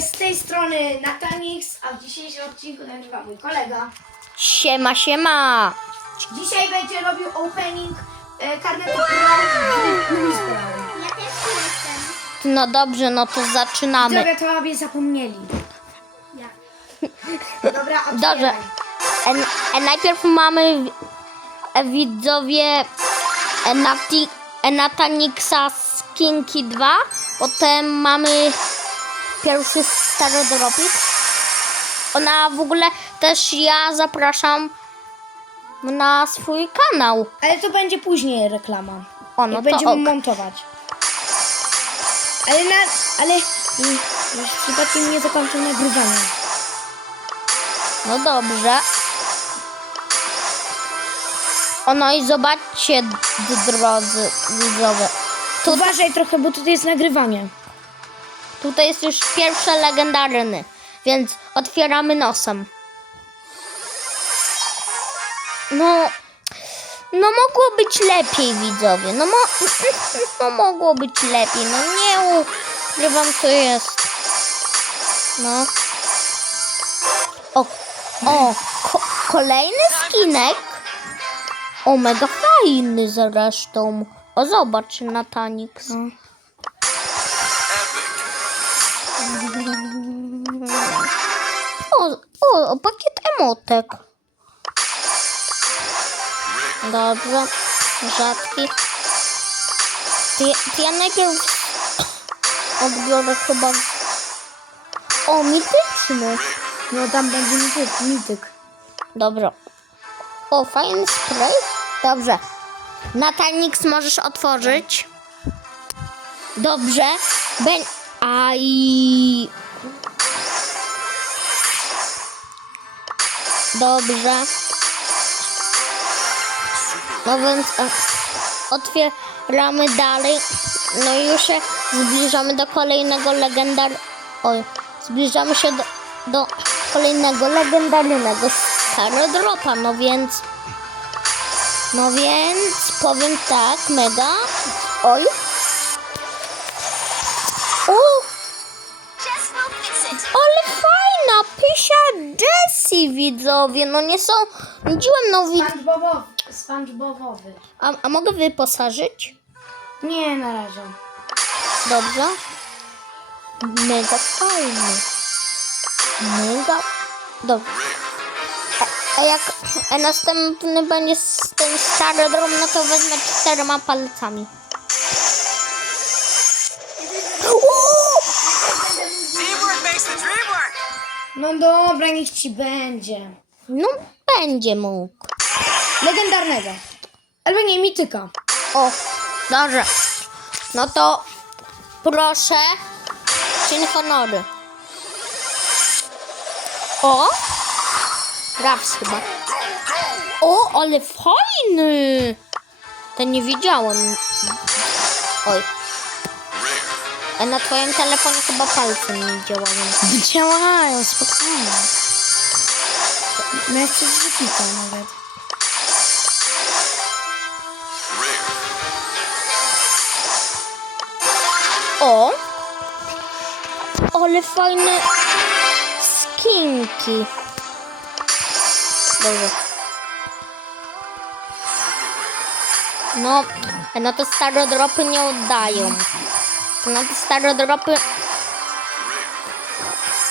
Z tej strony Natanix, a w dzisiejszym odcinku nagrywa mój kolega. Siema, siema! Dzisiaj będzie robił opening e, karnetu. Ja też tu jestem. No dobrze, no to zaczynamy. Widzowie to obie zapomnieli. Ja. Dobra, otwieraj. Dobrze. E, e, najpierw mamy e, widzowie e, Nati, e, Natanixa Skinki 2, potem mamy pierwszy starodropik. Ona w ogóle też ja zapraszam na swój kanał. Ale to będzie później reklama. O, no będziemy ok. montować. Ale na... ale... Już przypadkiem nie zakończę nagrywania. No dobrze. O no i zobaczcie, drodzy widzowie. Uważaj trochę, bo tutaj jest nagrywanie. Tutaj jest już pierwsze legendarny, więc otwieramy nosem. No, no mogło być lepiej, widzowie. No, mo, no mogło być lepiej. No nie ukrywam, to jest. No. O, o ko, kolejny skinek. O, mega fajny zresztą. O, zobacz, Natanix. O, o, pakiet emotek. Dobrze, rzadki. To ja, najpierw odbiorę chyba... O, mityczny. No tam będzie mityk. mityk. Dobra. O, fajny spray. Dobrze. Natalnix możesz otworzyć. Dobrze. Beń... Aj. Dobrze. No więc e, otwieramy dalej. No i już się zbliżamy do kolejnego legendar... Oj, zbliżamy się do, do kolejnego legendarnego Starodropa, no więc... No więc powiem tak, mega. Oj. Jessie, widzowie. No nie są... Widziałem, no wi... Spongebobowy. Spongebobowy. A, a mogę wyposażyć? Nie, na razie. Dobrze. Mega fajny. Mega. Dobrze. A, a jak a następny będzie z ten stary drom, no to wezmę czterema palcami. No dobra, niech ci będzie. No będzie mógł. Legendarnego. Albo nie, mityka. O, dobrze. No to proszę. Czyn honory. O! Raps chyba. O, ale fajny! To nie widziałem. Oj. A na twoim telefonie chyba palce nie działają. Działają, spokojnie. No jeszcze wypika nawet. O! Ale fajne skinki. Dobrze. No, no te stare dropy nie oddają. No te stare dropy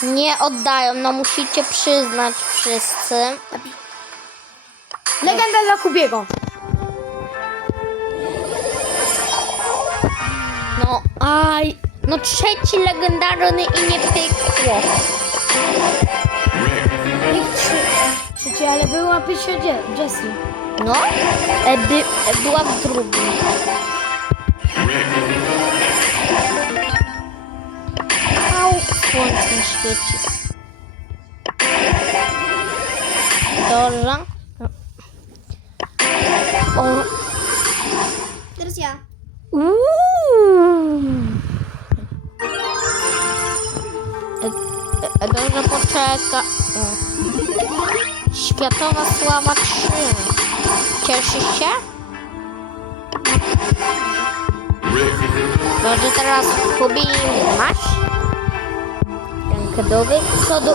nie oddają, no musicie przyznać wszyscy. Legenda dla Kubiego. No, aj, no trzeci legendarny i nie pykło. Trzecie, ale była Je- Jessie. No, e, by, e, była w drugim. Słońce świeci. Dobrze. O, Teraz ja. uuu. E, e, Dobrze, poczeka. O. Światowa sława 3. Cieszysz się? Dobrze, teraz Kubi masz? Ten arkadowy. Co do...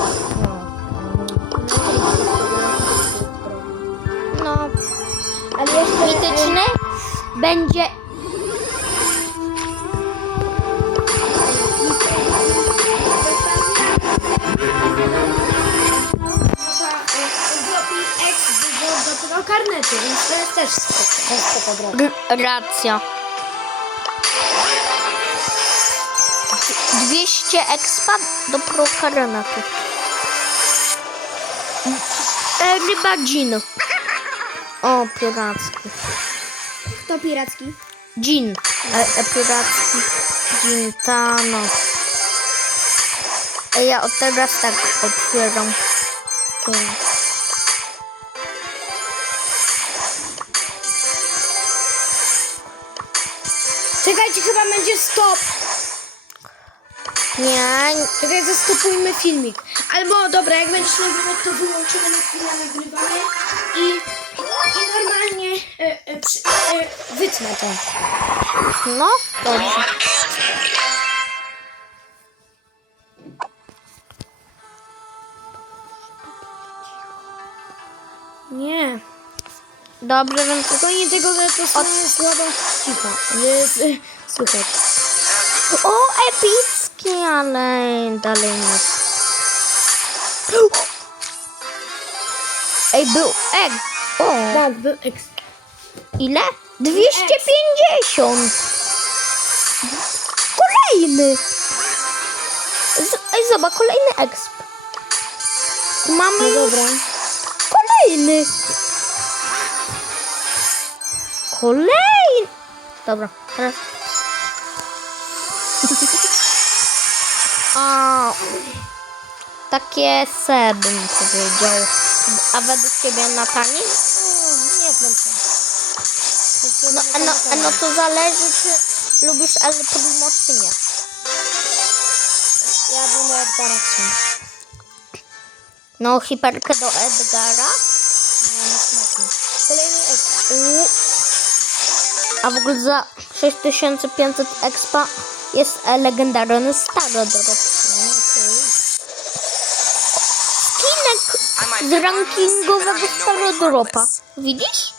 No, Ale jeszcze... mityczny będzie... Zrobi ex do, do tego karnetu, więc to jest też spoko. To jest spoko droga. R- racja. 200 expa do pro karenatu. E. O, piracki. Kto piracki? Jean. E, e, piracki. Jean, ta no. E, ja od teraz tak otwieram. Hmm. Czekajcie, chyba będzie stop. Nie, Czekaj, zastopujmy filmik. Albo dobra, jak będziesz nagrywać, to wyłączymy na chwilę nagrywanie i, i normalnie e, e, przy, e, wytnę to. no, dobrze. Nie. Dobrze, więc Spokojnie tego, że to są słabo cicho. Jest, e, słychać. O, epicki, ale dalej nic. Ej, był egg. O, Tak, był ex. ile? 250. Kolejny. Z, ej, zobacz, kolejny exp. Mamy No dobra. kolejny. Kolejny. Dobra, teraz. Takie se bym powiedział. A według ciebie Natani? Nie znam się. No, a no, a no to zależy, czy lubisz El Primo, czy nie. Ja bym Edgara chciał. No, hiperkę do Edgara. Kolejny. A w ogóle za 6500 expa jest legendarny Starodrop. Skinek z rankingowego Starodropa. Widzisz?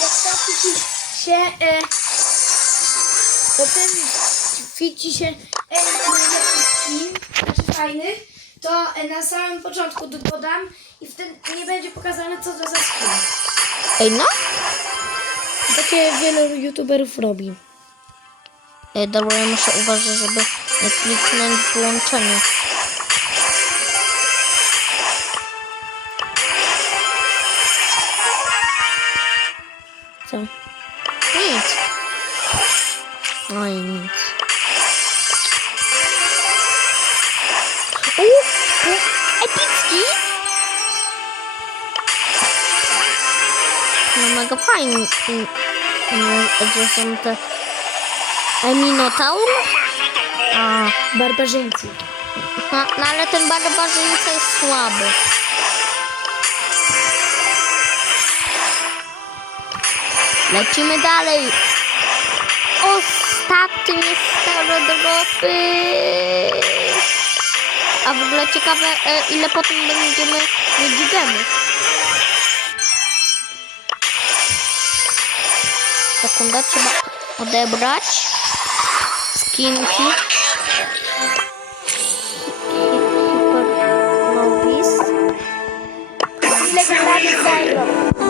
Jak trafi się... E, to ten ci się e, skin, znaczy fajny, to e, na samym początku dodam i wtedy nie będzie pokazane co to za skin. Ej, no. Takie wiele youtuberów robi. Ej, dobra, ja muszę uważać, żeby nie kliknąć włączenie. Co? Nic. No i nic. U, u, epicki. No mega fajnie. No, gdzie są te... Minotaur? A, Barbarzyńcy. no, no ale ten barbarzyńca jest słaby. Lecimy dalej. Ostatnie starodropy. A w ogóle ciekawe, e, ile potem będziemy mieć gemów. Sekunda, trzeba odebrać. Skinki. Legendarny Zyro.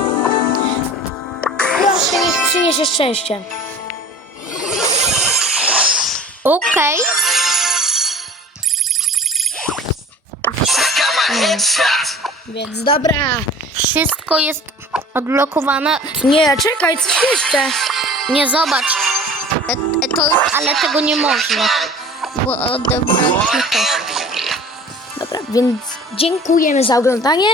Proszę, niech przyniesie szczęście. Okej. Headshot. Więc dobra. Wszystko jest odblokowane. Nie, czekaj, coś jeszcze. Nie zobacz. E, e, to ale tego nie można. Bo odebraliśmy to. Dobra, więc dziękujemy za oglądanie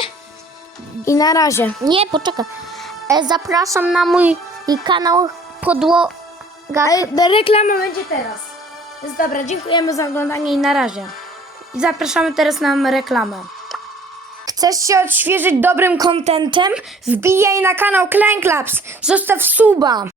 i na razie. Nie, poczekaj. E, zapraszam na mój kanał Podłoga. Reklama będzie teraz. Więc dobra, dziękujemy za oglądanie i na razie. I zapraszamy teraz na reklamę. Chcesz się odświeżyć dobrym kontentem? Wbijaj na kanał Klein Clubs. Zostaw suba.